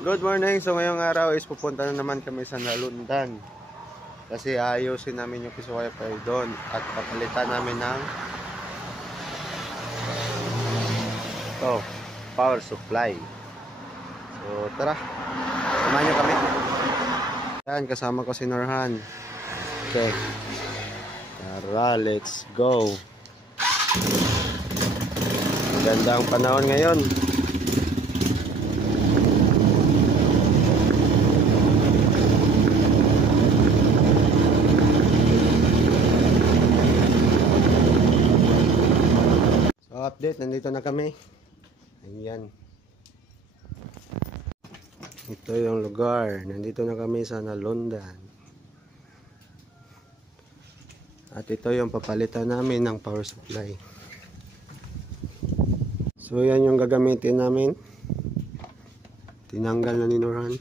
Good morning. So ngayong araw is pupunta na naman kami sa Nalundan. Kasi ayusin namin yung piso wifi doon at papalitan namin ng power supply. So tara, samahan nyo kami. Yan, kasama ko si Norhan. Okay. Tara, let's go. Maganda ang panahon ngayon. Update, nandito na kami. Ayan. Ito yung lugar. Nandito na kami sa Nalundan. At ito yung papalitan namin ng power supply. So yan yung gagamitin namin. Tinanggal na ni Norhan.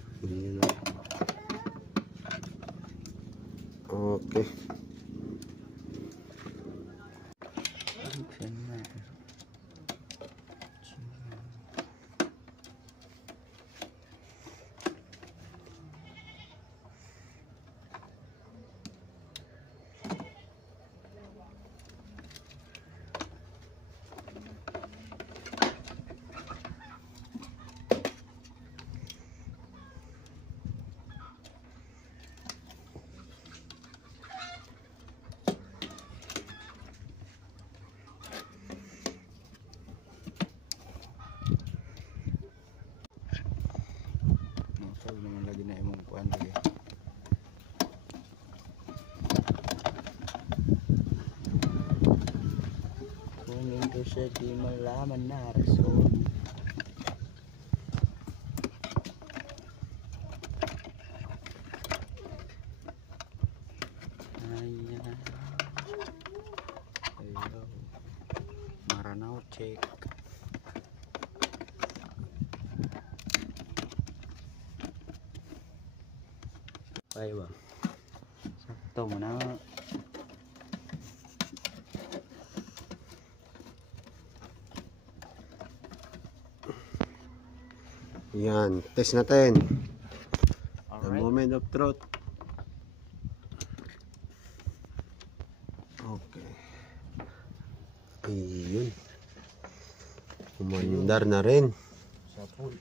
Okay. Naman lagi na imong kuan lagi. Kung hindi siya di malaman na rason. Ayan. Ayo. Maranaw check. Ay ba? Sakto mo na. Yan, test natin. The Alright. moment of truth. Okay. Ayun. Umandar na rin. Sa pool.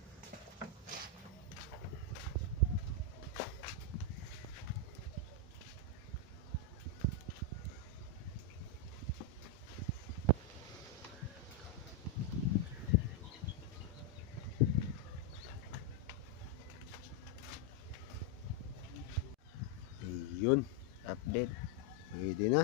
Yun, Update. pwede na.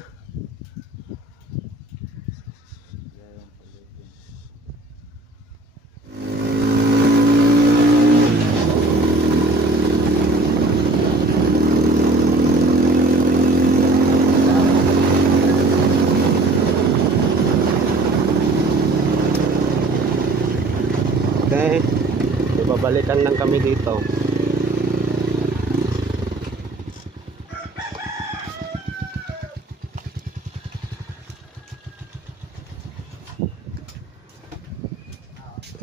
Okay, ibabalikan lang kami dito.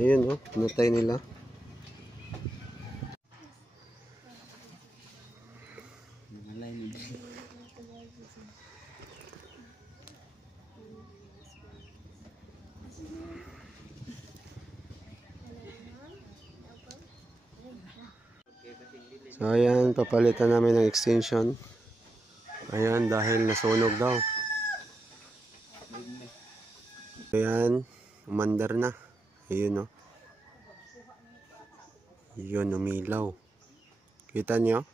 Ayun, oh, pinutay nila. So ayan, papalitan namin ng extension. Ayan, dahil nasunog daw. Ayan, umandar na. Ayun, oh. Yun, umilaw. Kita nyo?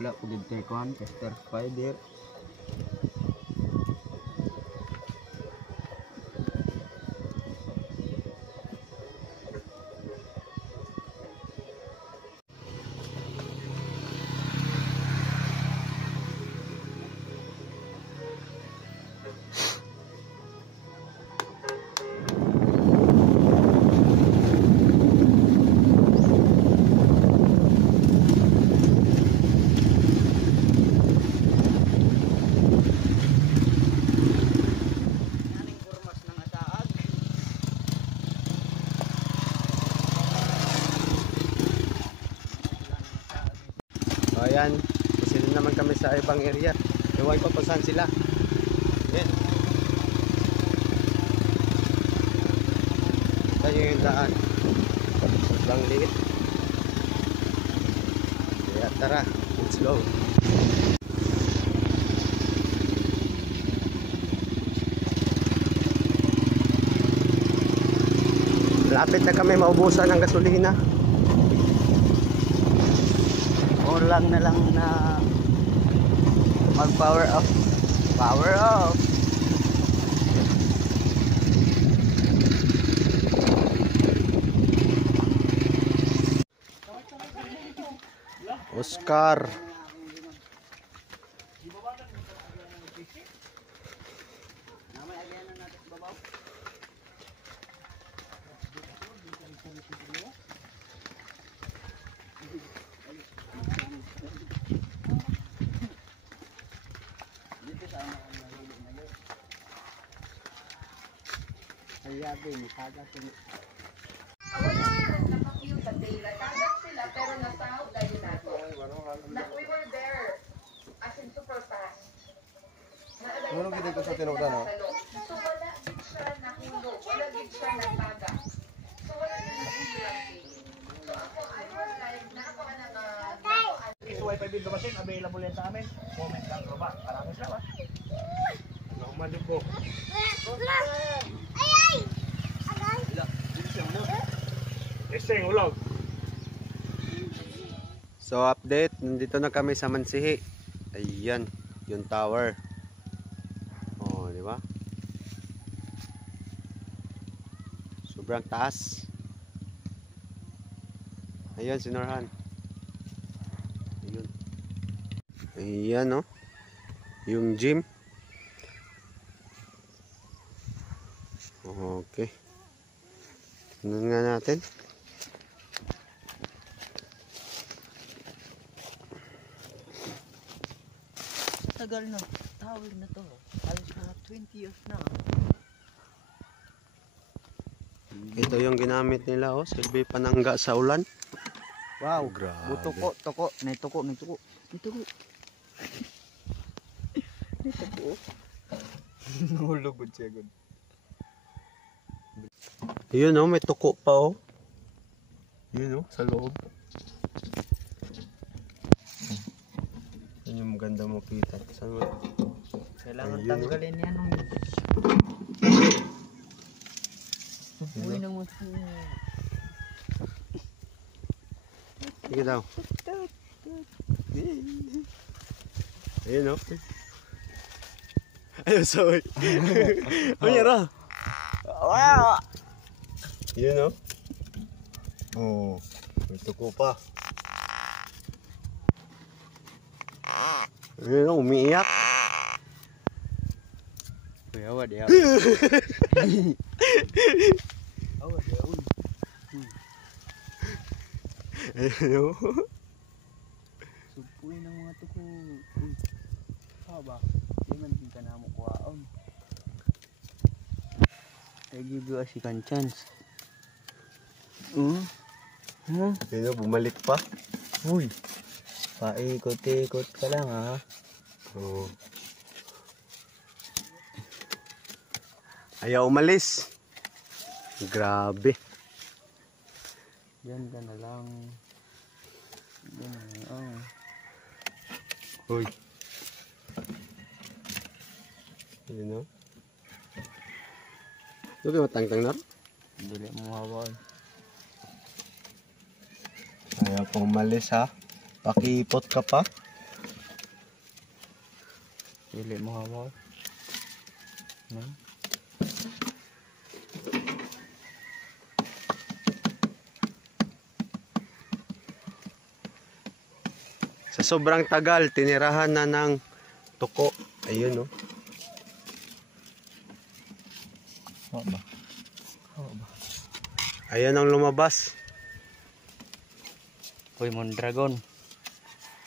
Wala ko dito kuan, tester spider. ayan, kasi naman kami sa ibang area. Ewan ko kung saan sila. Ayan. Tayo yung daan. Sobrang liit. Kaya tara, let's go. Lapit na kami maubusan ng gasolina. Lang na lang na mag power off. Power off. Oscar. Ayabi, makaga sila. Tagak sila pero nasahod tayo nato. We were there as in super fast. Ano kita ko sa tinugdan, no? So wala gid siya nahulog, wala gid siya nataga. So wala gid nahulog. So ako, I was like, nako Is wifi window machine available yan sa amin. Comment lang bro ba. Maraming salamat. Nakumalig po. Iseng ulog. So update, nandito na kami sa Mansihi. Ayan, yung tower. Oh, di ba? Sobrang taas. Ayun, sinurhan. Ayun. Ayan, no? Yung gym. Okay. Tingnan nga natin. Tagal na. Tower na to. Halos mga 20 years na. Ito yung ginamit nila, oh. Silbi panangga sa ulan. Wow. Grabe. Tuko, tuko. May tuko, may tuko. May tuko. May tuko. Nahulugod siya good. Yun, oh, may tuko pa, oh. Yun, oh, sa loob. Yun yung maganda mo kita. Saan mo? Kailangan Ayun, tanggalin yan ng supuin ng mga Sige daw. Ayun, oh. Ayun, sorry. Ano yara? wow! Yun, oh. Oh, may tuko pa. Ayun, oh, umiiyak. Kuya, awad ya. Awad ya. Ayun, oh. Supuin ng mga tuko. Haba. Di man din ka na mo kuwaon. I give you a second chance. Ayun, oh, bumalik pa. Uy. Paikot-ikot ka lang ha. Oh. Ayaw umalis. Grabe. Diyan ka na lang. Diyan na lang. Uy. Ayun, oh. Ito kayo matangtang na? Dili mo hawal. Ayaw pong umalis, ha? Pakipot ka pa. Dili mo hawal. No? Sa sobrang tagal, tinirahan na ng tuko. Ayun, oh. Haba. Ayan ang lumabas. Uy, Mondragon.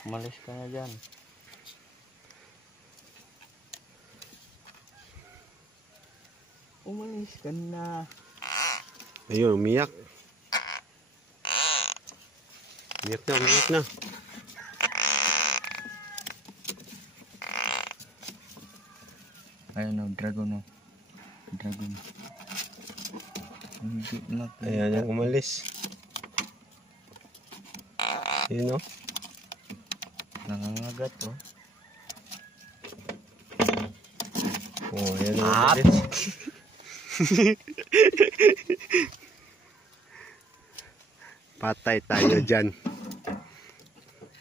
Umalis ka na dyan. Umalis ka na. Ayun, umiyak. Umiyak na, umiyak na. Ayun o, dragon o. Dragon. Hindi na. Ayan, yan, umalis. Yun, oh. Nangangagat o. Oh, ayan, umalis. Patay tayo dyan.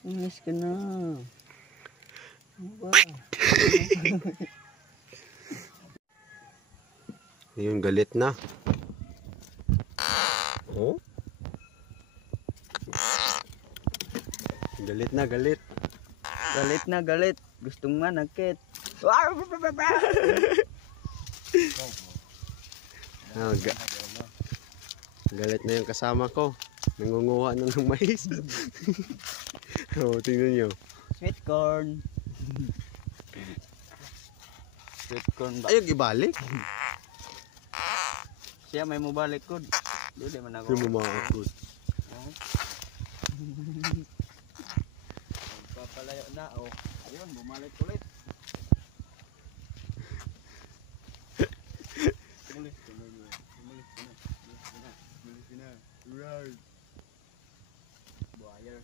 Umalis ka na. Ano ba? Yun, galit na. Oh? Galit na, galit. Galit na galit. Gustong manakit. Ah, galit na yung kasama ko. Nangunguha na ng mais. Oh, tingnan nyo. Sweet corn. Sweet corn ba? Ayun, ibalik. Siya may mobalik ko. Doon di man ako. Yung mamakakot. Papalayo na oh. Ayun, bumalik ulit. Tumalis na. Right. Buaya.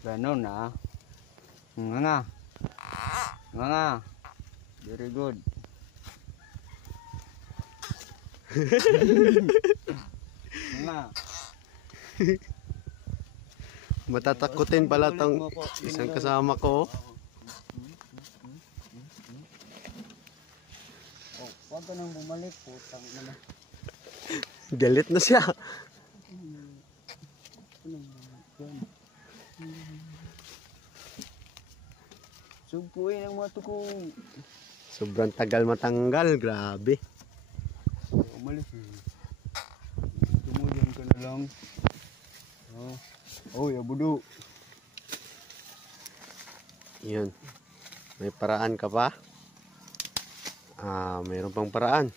Ganon na. Nga. Nga. Very good. Nga. Matatakutin pala tong isang kasama ko. Oh, wag ka nang bumalik, putang ina. Galit na siya. Sugpuin ang mga tukong. Sobrang tagal matanggal. Grabe. Umalis eh. Tumudian ka na lang. Oh, ya budu. Yun. May paraan ka pa? Ah, mayroon pang paraan.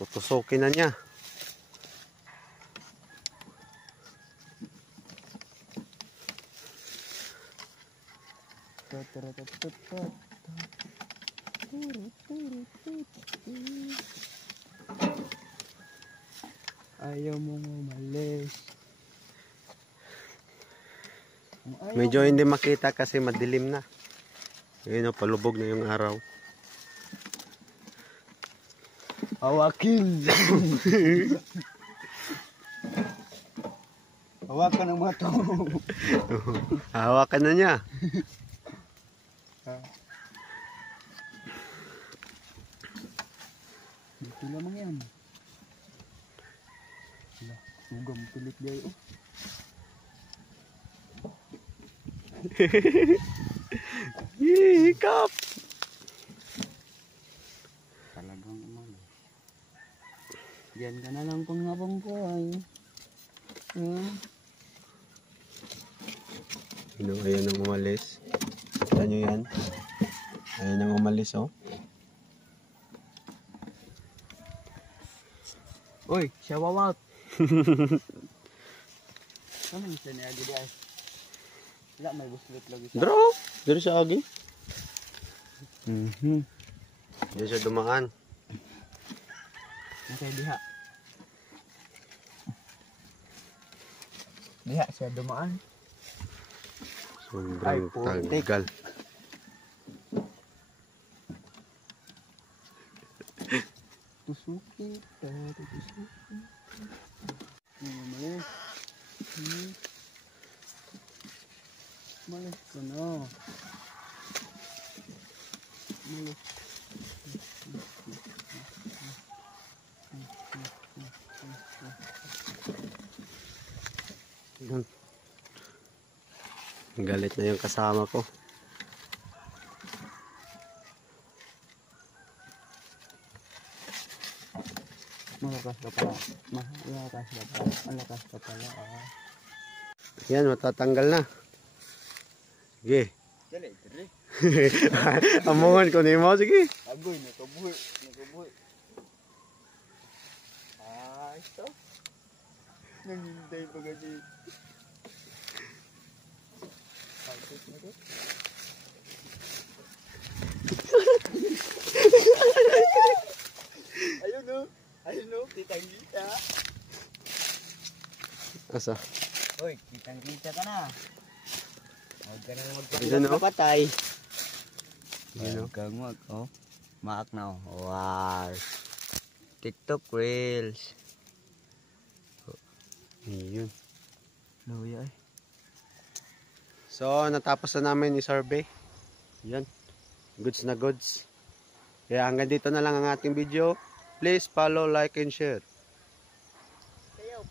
Tutusukin na niya. Ayaw mong umalis. Medyo hindi makita kasi madilim na. Ayun o, palubog na yung araw. Hawakin! Hawakan ang mga to. Hawakan na niya. Dito lamang yan. Wala, sugam pilit day oh. Hikap! Talagang umano. Diyan ka na lang pangabang ko ay. Ayan ang umalis. Kita nyo yan. Ayan ang umalis oh. Uy, siya wawat. Ano siya niya gidi ay? Wala, may buslit lagi siya. Draw! Dari siya agi. Mhm. Diyan siya dumaan. Nakay diha. Diha siya dumaan. Ay, Sobrang putik. tagal. Tusuki, tusuki. Malis. Malis ko na. Malis. Yun. Galit na yung kasama ko. Malakas ka pala. Malakas ka pala. Malakas ka pala. Yan, matatanggal na. Sige. Dali, dali. Amungan ko ni mo. Sige. Agoy, nakabuhi. Nakabuhi. Ito. Nangintay pa kasi. Ayun o. Ayun o. Kitang-kita. Asa? Uy, kitang-kita ka na. Huwag ka na Ayun, magpakulang oh. na patay. Ayun, oh. Huwag kang wag. Oh. Maak na oh. Wow. TikTok Reels. Ayun. Luya eh. So, natapos na namin i-survey. Yan. Goods na goods. Kaya hanggang dito na lang ang ating video. Please follow, like, and share.